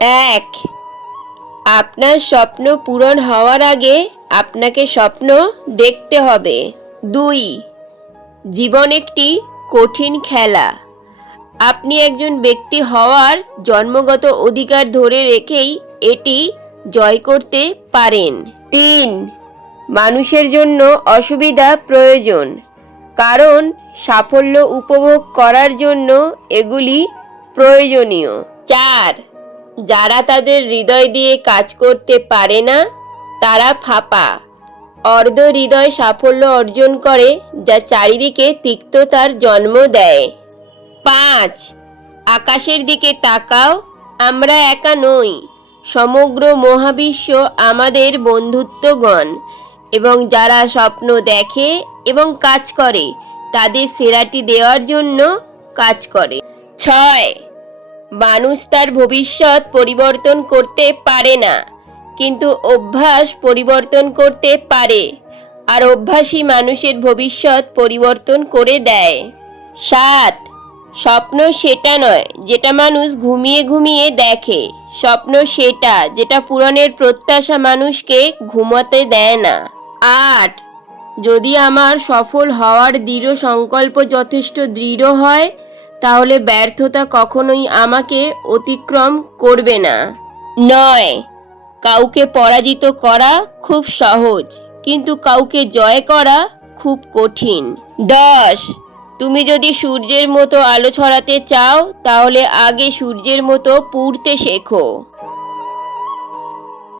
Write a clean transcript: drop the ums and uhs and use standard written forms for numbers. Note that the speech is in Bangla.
এক, আপনার স্বপ্ন পূরণ হওয়ার আগে আপনাকে স্বপ্ন দেখতে হবে। 2, জীবন একটি কঠিন খেলা। আপনি একজন ব্যক্তি হওয়ার জন্মগত অধিকার ধরে রেখেই এটি জয় করতে পারেন। 3, মানুষের জন্য অসুবিধা প্রয়োজন, কারণ সাফল্য উপভোগ করার জন্য এগুলি প্রয়োজনীয়। 4, যারা তাদের হৃদয় দিয়ে কাজ করতে পারে না তারা ফাঁপা, অর্ধ হৃদয় সাফল্য অর্জন করে, যা চারিদিকে তিক্ততার জন্ম দেয়। 5, আকাশের দিকে তাকাও, আমরা একা নই, সমগ্র মহাবিশ্ব আমাদের বন্ধুত্বগণ, এবং যারা স্বপ্ন দেখে এবং কাজ করে তাদের সেরাটি দেওয়ার জন্য কাজ করে। 6, মানুষ তার ভবিষ্যৎ পরিবর্তন করতে পারে না, কিন্তু অভ্যাস পরিবর্তন করতে পারে, আর অভ্যাসই মানুষের ভবিষ্যৎ পরিবর্তন করে দেয়। 7, স্বপ্ন সেটা নয় যেটা মানুষ ঘুমিয়ে ঘুমিয়ে দেখে, স্বপ্ন সেটা যেটা পূরণের প্রত্যাশা মানুষকে ঘুমাতে দেয় না। 8, যদি আমার সফল হওয়ার দৃঢ় সংকল্প যথেষ্ট দৃঢ় হয় তাহলে ব্যর্থতা কখনোই আমাকে অতিক্রম করবে না। 9, কাউকে পরাজিত করা খুব সহজ, কিন্তু কাউকে জয় করা খুব কঠিন। 10, তুমি যদি সূর্যের মতো আলো ছড়াতে চাও তাহলে আগে সূর্যের মতো পুড়তে শেখো।